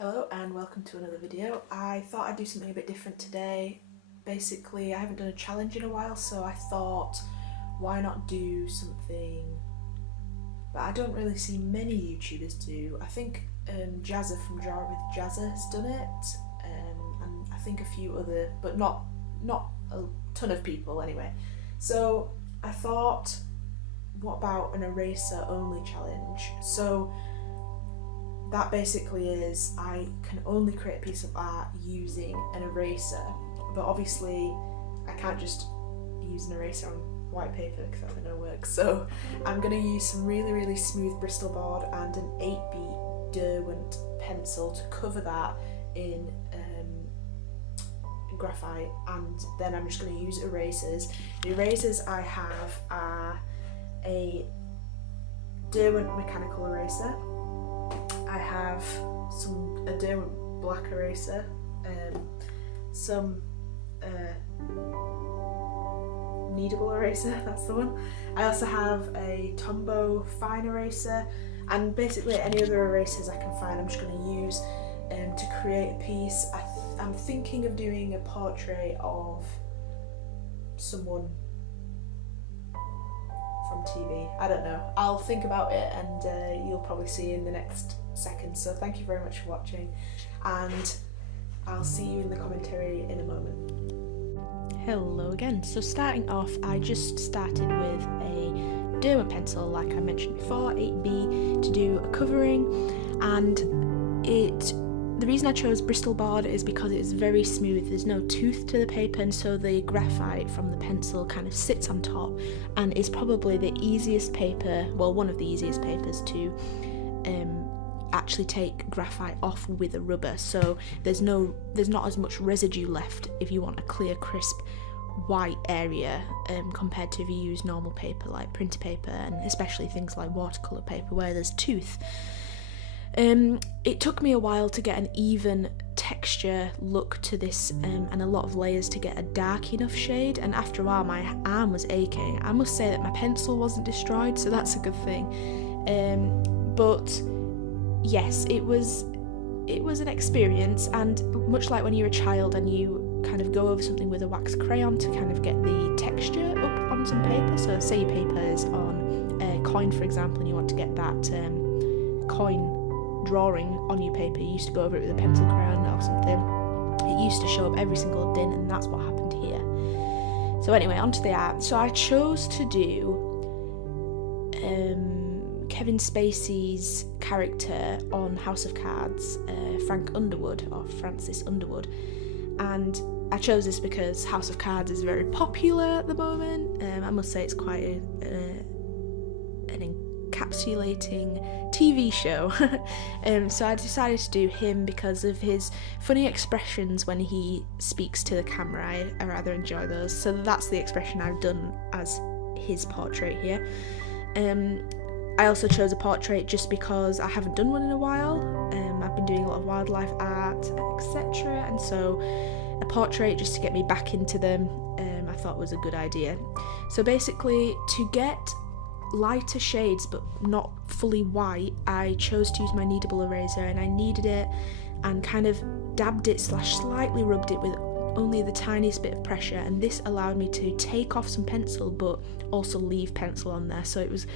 Hello and welcome to another video. I thought I'd do something a bit different today. Basically, I haven't done a challenge in a while, so I thought, why not do something that I don't really see many YouTubers do. I think Jazza from Draw It with Jazza has done it, and I think a few other, but not a ton of people anyway. So I thought, what about an eraser only challenge? So that basically is, I can only create a piece of art using an eraser, but obviously I can't just use an eraser on white paper because that's not going to work. So I'm going to use some really smooth Bristol board and an 8B Derwent pencil to cover that in graphite, and then I'm just going to use erasers. The erasers I have are a Derwent mechanical eraser. I have a Derwent black eraser, some Kneadable eraser, that's the one. I also have a Tombow fine eraser, and basically any other erasers I can find I'm just going to use to create a piece. I'm thinking of doing a portrait of someone from TV. I don't know. I'll think about it, and you'll probably see in the next second. So thank you very much for watching, and I'll see you in the commentary in a moment. Hello again. So starting off, I just started with a Derwent pencil, like I mentioned before, 8B, to do a covering, and the reason I chose Bristol board is because it's very smooth, there's no tooth to the paper, and so the graphite from the pencil kind of sits on top, and is probably the easiest paper, well, one of the easiest papers to actually take graphite off with a rubber. So there's not as much residue left if you want a clear, crisp white area compared to if you use normal paper like printer paper, and especially things like watercolour paper where there's tooth. It took me a while to get an even texture look to this, and a lot of layers to get a dark enough shade, and after a while my arm was aching. I must say that my pencil wasn't destroyed, so that's a good thing. But yes, it was an experience, and much like when you're a child and you kind of go over something with a wax crayon to kind of get the texture up on some paper. So say your paper is on a coin, for example, and you want to get that coin drawing on your paper, you used to go over it with a pencil crayon or something. It used to show up every single din, and that's what happened here. So anyway, onto the art. So I chose to do Kevin Spacey's character on House of Cards, Frank Underwood, or Francis Underwood, and I chose this because House of Cards is very popular at the moment. I must say it's quite an encapsulating TV show. So I decided to do him because of his funny expressions when he speaks to the camera. I rather enjoy those, so that's the expression I've done as his portrait here. I also chose a portrait just because I haven't done one in a while. I've been doing a lot of wildlife art, etc., and so a portrait just to get me back into them I thought was a good idea. So basically, to get lighter shades but not fully white, I chose to use my Kneadable eraser, and I kneaded it and kind of dabbed it / slightly rubbed it with only the tiniest bit of pressure, and this allowed me to take off some pencil but also leave pencil on there, so it was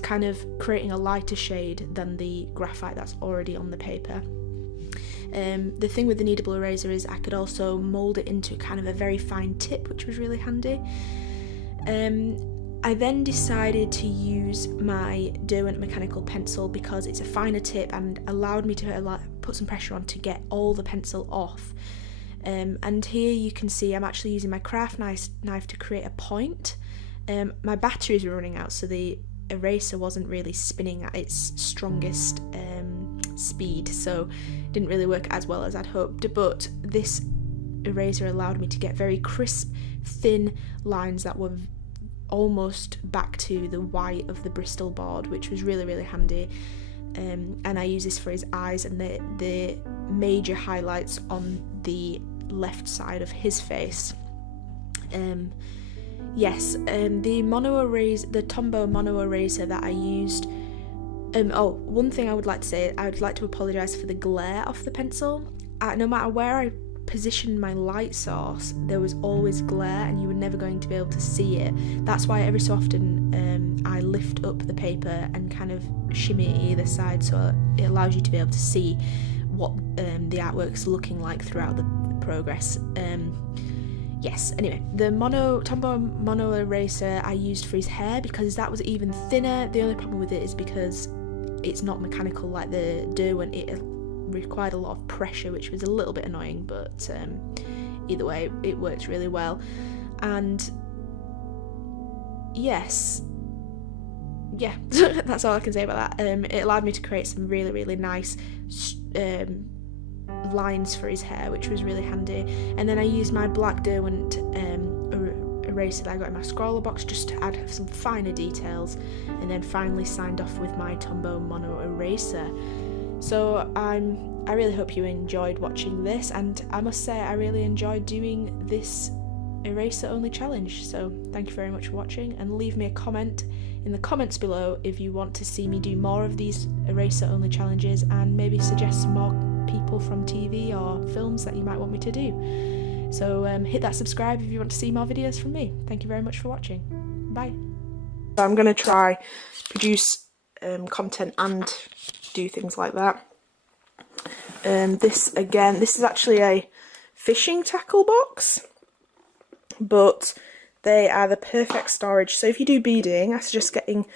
kind of creating a lighter shade than the graphite that's already on the paper. The thing with the Kneadable eraser is I could also mould it into kind of a very fine tip, which was really handy. I then decided to use my Derwent mechanical pencil because it's a finer tip and allowed me to put some pressure on to get all the pencil off. And here you can see I'm actually using my craft knife to create a point. My batteries were running out, so the eraser wasn't really spinning at its strongest speed, so it didn't really work as well as I'd hoped, but this eraser allowed me to get very crisp, thin lines that were almost back to the white of the Bristol board, which was really handy. And I use this for his eyes and the major highlights on the left side of his face. The Tombow mono eraser that I used Oh, one thing I would like to say, I would like to apologise for the glare off the pencil. No matter where I positioned my light source, there was always glare and you were never going to be able to see it. That's why every so often I lift up the paper and kind of shimmy it either side, so it allows you to be able to see what the artwork's looking like throughout the progress. Yes, anyway, the Tombow mono eraser I used for his hair because that was even thinner. The only problem with it is because it's not mechanical like the Derwent. It required a lot of pressure, which was a little bit annoying, but either way, it works really well. And yes, yeah, that's all I can say about that. It allowed me to create some really, really nice lines for his hair, which was really handy. And then I used my black Derwent eraser that I got in my scroller box just to add some finer details, and then finally signed off with my Tombow mono eraser. So I really hope you enjoyed watching this, and I must say I really enjoyed doing this eraser only challenge. So thank you very much for watching, and leave me a comment in the comments below if you want to see me do more of these eraser only challenges, and maybe suggest some more people from TV or films that you might want me to do. So hit that subscribe if you want to see more videos from me. Thank you very much for watching. Bye. I'm going to try produce content and do things like that. This is actually a fishing tackle box, but they are the perfect storage. So if you do beading, I suggest getting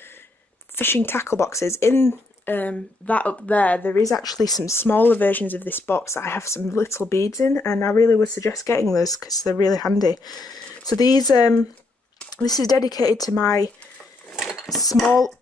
fishing tackle boxes. In that up there is actually some smaller versions of this box that I have some little beads in, and I really would suggest getting those because they're really handy. So these this is dedicated to my small